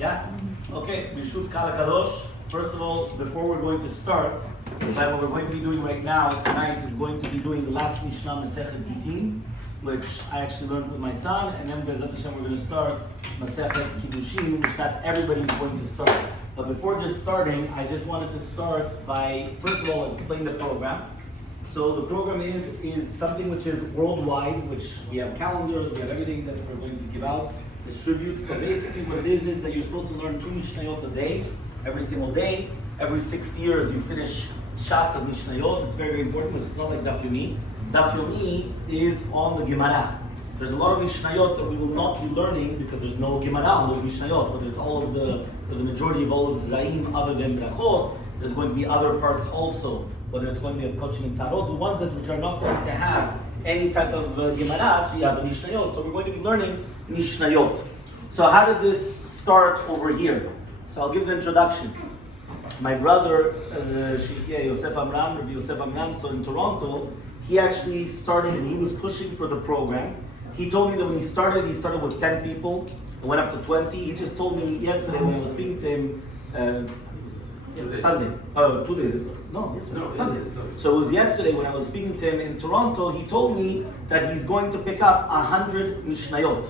Yeah? Okay, Bishut Kal Kadosh. First of all, before we're going to start, what we're going to be doing right now, tonight, is going to be doing the last Mishnah, Masechet Gittin, which I actually learned with my son, and then Be'ezrat Hashem we're going to start Masechet Kiddushin, which that's everybody's going to start. But before just starting, I just wanted to start by, first of all, explain the program. So the program is something which is worldwide, which we have calendars, we have everything that we're going to give out, distribute. But basically what it is that you're supposed to learn 2 Mishnayot a day, every single day. Every 6 years you finish Shas of Mishnayot. It's very, very important because it's not like Daf Yomi. Daf Yomi is on the Gemara. There's a lot of Mishnayot that we will not be learning because there's no Gemara on those Mishnayot, whether it's all of the majority of all of Zraim other than Brachot. There's going to be other parts also, whether it's going to be of Kochim and Tarot, the ones which are not going to have any type of Gemara, so you have the Mishnayot. So we're going to be learning Mishnayot. So how did this start over here? So I'll give the introduction. My brother, Rabbi Yosef Amram, so in Toronto, he actually started and he was pushing for the program. He told me that when he started with 10 people, it went up to 20. He just told me yesterday when I was speaking to him, Sunday, 2 days ago. No, yesterday, Sunday. So it was yesterday when I was speaking to him in Toronto, he told me that he's going to pick up 100 Mishnayot.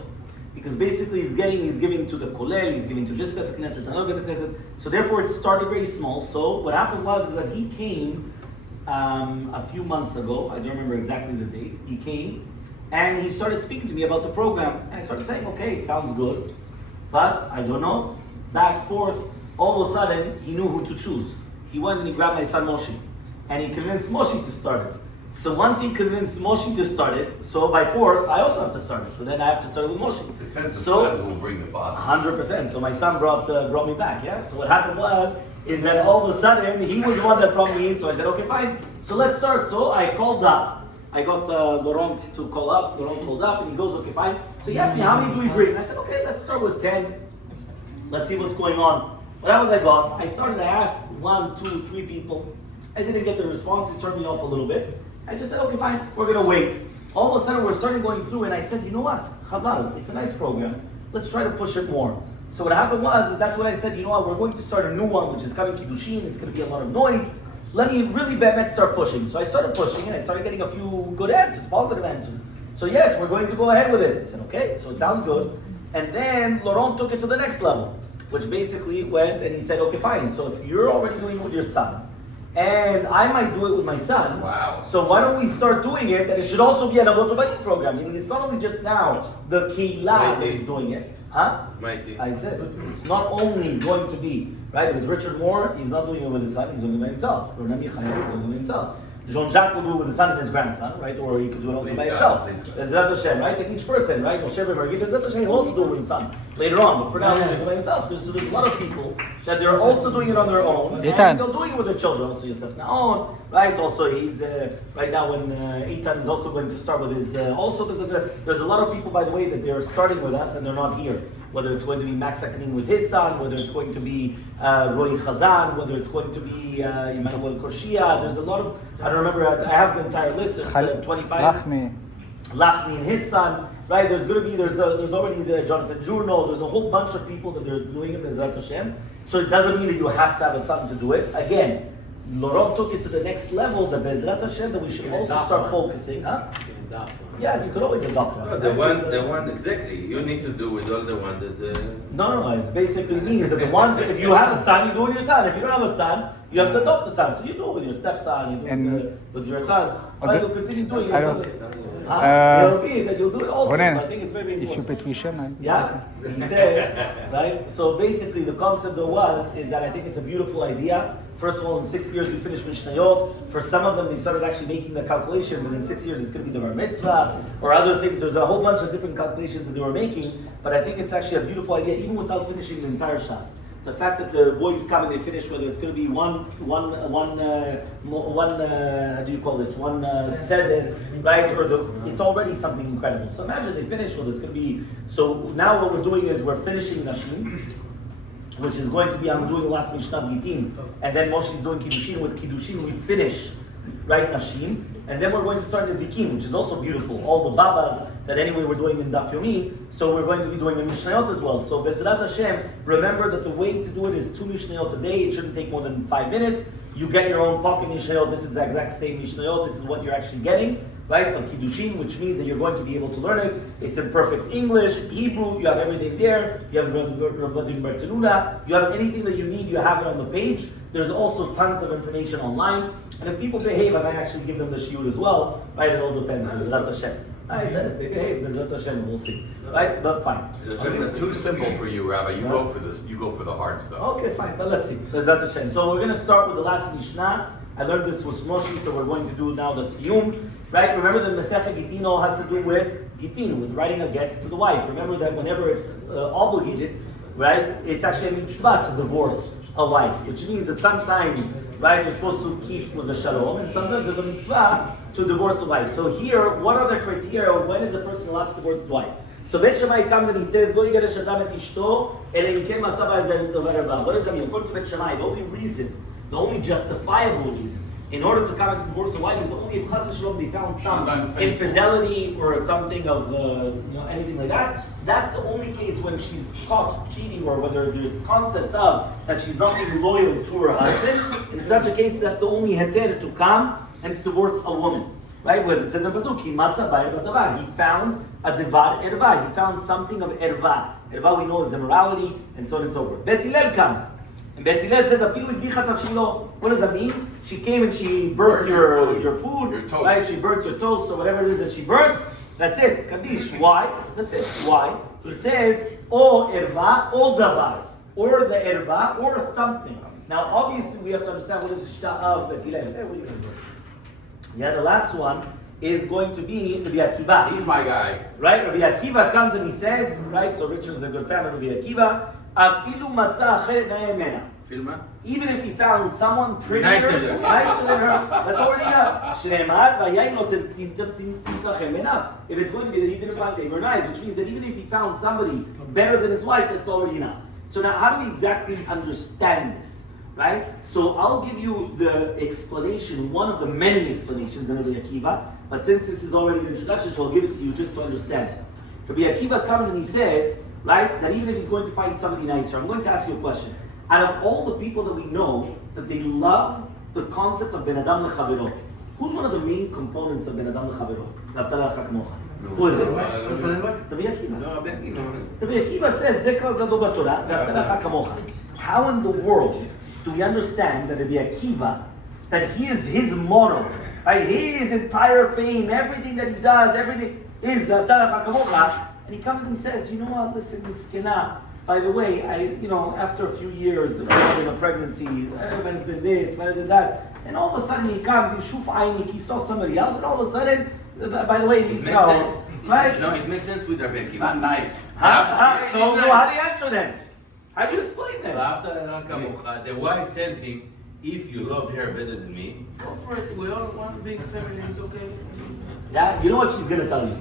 Because basically he's giving to the Kolel, he's giving to this Beit Knesset, another Beit Knesset. So therefore it started very small. So what happened was that he came a few months ago, I don't remember exactly the date, he came and he started speaking to me about the program. And I started saying, okay, it sounds good, but I don't know. Back, forth, all of a sudden he knew who to choose. He went and he grabbed my son Moshe and he convinced Moshe to start it. So once he convinced Moshe to start it, so by force, I also have to start it. So then I have to start it with Moshe. It says the sons will bring the father. 100%. So my son brought me back, yeah? So what happened is that all of a sudden, he was the one that brought me in, so I said, okay, fine. So let's start. So I called up. I got Laurent to call up. Laurent called up, and he goes, okay, fine. So he asked me, how many do we bring? I said, okay, let's start with 10. Let's see what's going on. What else I got? I asked 1, 2, 3 people. I didn't get the response. It turned me off a little bit. I just said, okay, fine, we're going to wait. All of a sudden, we're starting going through, and I said, you know what? Chabal, it's a nice program. Let's try to push it more. So what happened was, that's what I said, you know what? We're going to start a new one, which is coming Kiddushin. It's going to be a lot of noise. Let me really start pushing. So I started pushing, and I started getting a few good answers, positive answers. So yes, we're going to go ahead with it. I said, okay, so it sounds good. And then Laurent took it to the next level, which basically went, and he said, okay, fine. So if you're already doing it with your son, and I might do it with my son. Wow. So why don't we start doing it? That it should also be an Avot Bani program. Meaning it's not only just now the Keilah that is doing it. Huh? I said it's not only going to be right. Because Richard Moore, he's not doing it with his son. He's doing it by himself. Or Nami Chayil, he's doing it by himself. Jean-Jacques will do it with his son and his grandson, right? Or he could do it also by himself. Be'ezrat Hashem, right? And each person, right? Moshe Rabbi, Be'ezrat Hashem, he'll also do it with his son later on. But for now, he's doing it by himself. There's a lot of people that they're also doing it on their own, and they're doing it with their children. Also Yosef Naon, right? Also he's right now when Eitan is also going to start with his. Also, there's a lot of people, by the way, that they're starting with us and they're not here. Whether it's going to be Max Akanim with his son, whether it's going to be Roy Chazan, whether it's going to be Emmanuel Korshia. There's a lot of, I don't remember, I have the entire list. There's 25. Lachmi and his son, right? There's already the Jonathan Jurno. There's a whole bunch of people that they're doing it, Be'ezrat Hashem. So it doesn't mean that you have to have a son to do it. Again, Laurent took it to the next level, the Be'ezrat Hashem, that we should also start focusing, huh? Yeah, you could always adopt one. No, the one exactly. You need to do with all the one that. No. It basically means that the ones that if you have a son, you do it with your son. If you don't have a son, you have to adopt a son. So you do it with your stepson, you do it with your sons. But you'll continue doing it. You'll see that you'll do it also. So I think it's very, very important. If you pay tuition, yeah, he says, right? So basically the concept is that I think it's a beautiful idea. First of all, in 6 years we finished Mishnayot. For some of them, they started actually making the calculation, but in 6 years it's going to be the Bar Mitzvah or other things. There's a whole bunch of different calculations that they were making, but I think it's actually a beautiful idea, even without finishing the entire Shas. The fact that the boys come and they finish, whether it's going to be one how do you call this? One seder, right? Or it's already something incredible. So imagine they finish, whether it's going to be. So now what we're doing is we're finishing Nashim, which is going to be, I'm doing the last Mishnah Gittin, and then Moshe is doing Kiddushin. With Kiddushin, we finish right, Nashim. And then we're going to start Nezikin, which is also beautiful. All the babas that anyway we're doing in Daf Yomi, so we're going to be doing a Mishnayot as well. So Bezrat Hashem, remember that the way to do it is 2 Mishnayot a day. It shouldn't take more than 5 minutes. You get your own pocket Mishnayot. This is the exact same Mishnayot. This is what you're actually getting, right? Of Kiddushin, which means that you're going to be able to learn it. It's in perfect English, Hebrew. You have everything there. You have Rabbi Bartanuna. You have anything that you need. You have it on the page. There's also tons of information online. And if people behave, I might actually give them the shiur as well, right? It all depends. Bezrat Hashem. I said if they behave, Bezrat Hashem, we'll see, right? But fine. It's too simple for you, Rabbi. You go for this. You go for the hard stuff. Okay, fine. But let's see. Bezrat Hashem. So we're going to start with the last Mishnah. I learned this with Moshe, so we're going to do now the Siyum, right? Remember that Masechet Gittin all has to do with Gittin, with writing a get to the wife. Remember that whenever it's obligated, right? It's actually a mitzvah to divorce a wife, which means that sometimes, right, you're supposed to keep with the Shalom, and sometimes there's a mitzvah to divorce a wife. So here, what are the criteria? When is a person allowed to divorce his wife? So Bet Shammai comes and he says, "Lo yigaresh adam et ishto, ela im ken matzav ha'edel v'erva." What does that mean? According to Bet Shammai, the only reason, the only justifiable reason, in order to come and divorce a wife is only if chas v'shalom they found some infidelity or something of anything like that. That's the only case when she's caught cheating, or whether there's concept of that she's not being loyal to her husband. In such a case, that's the only heter to come and to divorce a woman, right? Where it says in Pasuk, he matzah b'erva davar. He found a divar erva. He found something of erva. Erva we know is immorality, and so on and so forth. Bet Hillel comes. And Bet Hillel says, "Afilu idichat avshilo." What does that mean? She came and she burnt your food, your toast. right? She burnt your toast or whatever it is that she burnt. That's it. Kaddish. Why? That's it. Why? It says, "O erva, o davar," or the erva, or something. Now, obviously, we have to understand what is the shita of Bet Hillel. Hey, what are you going to do? Yeah, the last one is going to be Rabbi Akiva. He's my guy. Right? Rabbi Akiva comes and he says, right? So Richard is a good fan of Rabbi Akiva. Afilu matzah acheret na'eh mena. Even if he found someone prettier, nicer than her, that's already enough. Shneimar v'yayin lo tintzachem mena. If it's going to be that he didn't find favor nice, which means that even if he found somebody better than his wife, that's already enough. So now, how do we exactly understand this? Right? So I'll give you the explanation, one of the many explanations in Rabbi Akiva, but since this is already the introduction, so I'll give it to you just to understand. Rabbi Akiva comes and he says, right, that even if he's going to find somebody nicer, I'm going to ask you a question. Out of all the people that we know, that they love the concept of Ben Adam Lechavero, who's one of the main components of Ben Adam Lechavero? Who is it? Rabbi Akiva. Rabbi Akiva says, Zekra Gadol B'Torah, V'Avtalecha Kamocha. How in the world do we understand that Rabbi Akiva, that he is his motto, right? His entire fame, everything that he does, everything is V'Avtalecha Kamocha, and he comes and he says, you know what, listen, Miskena, by the way, after a few years of having a pregnancy, I might have been this, might have been that, and all of a sudden he comes, he shuf einik, he saw somebody else, and all of a sudden, by the way, it makes sense. Right? No, it makes sense with Rabbi Akiva. It's not nice. So how do you answer then? How do you explain that? After the wife tells him, if you love her better than me, go for it. We all one big family, it's okay. Yeah, you know what she's going to tell you.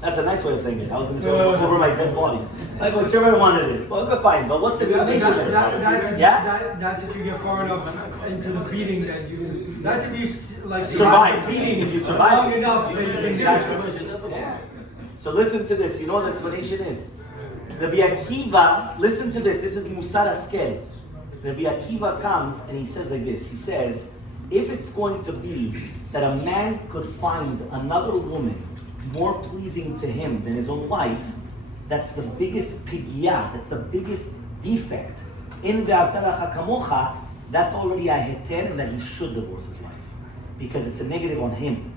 That's a nice way of saying it. I was going to say over my dead body. Like whichever one it is. Well, okay, fine. But what's the explanation? That's if you get far enough into the beating that you. That's if you like survive beating. If you survive long enough, then you can do it. Yeah. So listen to this. You know what the explanation is? Rabbi Akiva, listen to this. This is Musar Askel. Rabbi Akiva comes and he says like this. He says, if it's going to be that a man could find another woman more pleasing to him than his own wife, that's the biggest pigya, that's the biggest defect. In Ve'avtalecha Kamocha, that's already a heter, and that he should divorce his wife. Because it's a negative on him.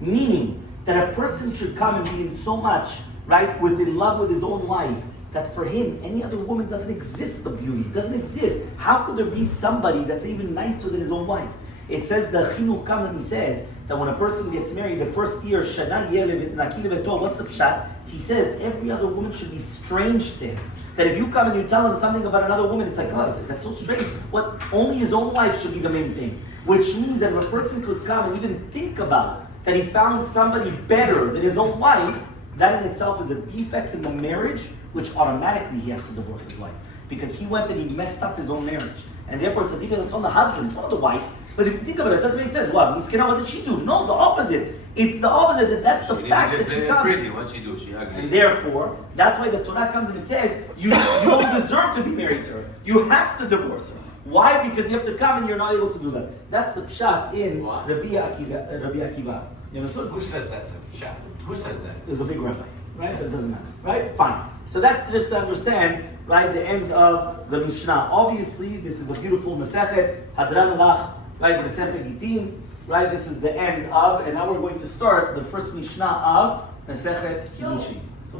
Meaning that a person should come and be in so much, right, in love with his own wife, that for him, any other woman doesn't exist, the beauty, doesn't exist. How could there be somebody that's even nicer than his own wife? It says, the Chinuch comes and he says, that when a person gets married, the first year, Shana Yelev Nakil Beto, what's the pshat? He says every other woman should be strange to him. That if you come and you tell him something about another woman, it's like, oh, that's so strange. What only his own wife should be the main thing. Which means that if a person could come and even think about that he found somebody better than his own wife, that in itself is a defect in the marriage, which automatically he has to divorce his wife. Because he went and he messed up his own marriage. And therefore it's a defense that's on the husband, it's not on the wife. But if you think of it, it doesn't make sense. What? Miskina, what did she do? No, the opposite. It's the opposite. That's the fact that she comes. Pretty. What she do? She ugly. And therefore, that's why the Torah comes and it says, you don't deserve to be married to her. You have to divorce her. Why? Because you have to come and you're not able to do that. That's the pshat in Rabbi Akiva. You understood? Who says that? Who says that? There's a big rabbi, right? But it doesn't matter, right? Fine. So that's just to understand, right, the end of the Mishnah. Obviously, this is a beautiful Masechet, Hadran Alach, right, Masechet Gittin, right? This is the end of, and now we're going to start the first Mishnah of Masechet Kiddushin. So,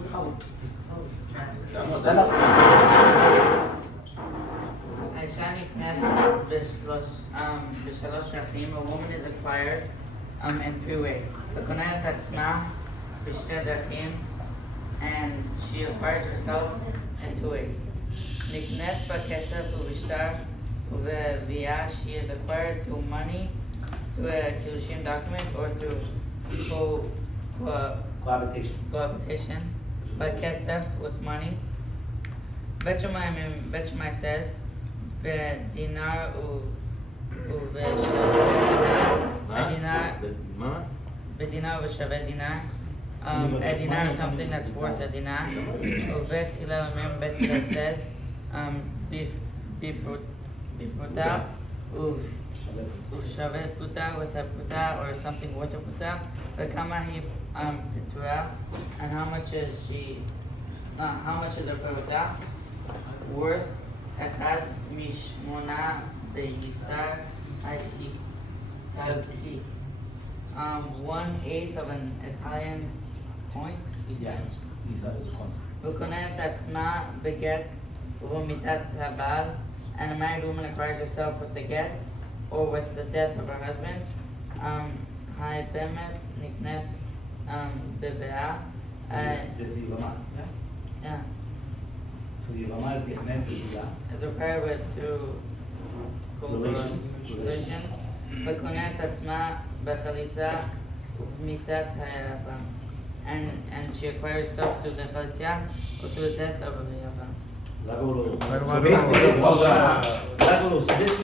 a woman is acquired in 3 ways. And she acquires herself in 2 ways. Niknet b'kesef u'bishtar u'v'viyah, she is acquired through money, through a Kiddushin document, or through cohabitation. B'kesef, with money. Bet Shammai says, b'dinar b'dinar v'shaveh dinar. A dinar is something that's worth a dinar. Bet Hillel says, bipruta, uvshaveh puta, with a puta, or something worth a puta. V'kama hi pitura, and how much is a puta? Worth echad mishmona b'yisar ha'iktalki. 1/8 of an Italian point. V'konet atzma beget u'mitat habal, and a married woman acquires herself with the get or with the death of her husband. Ha'bemet niknet bebeah. Yeah. So the Yavama is the Eknet B'Zah. Is acquired with through Relations. V'konet atzma b'chalitza u'mitat ha'yava. And she acquires herself through the chalitza or through the death of a yava. Zagolo. So basically,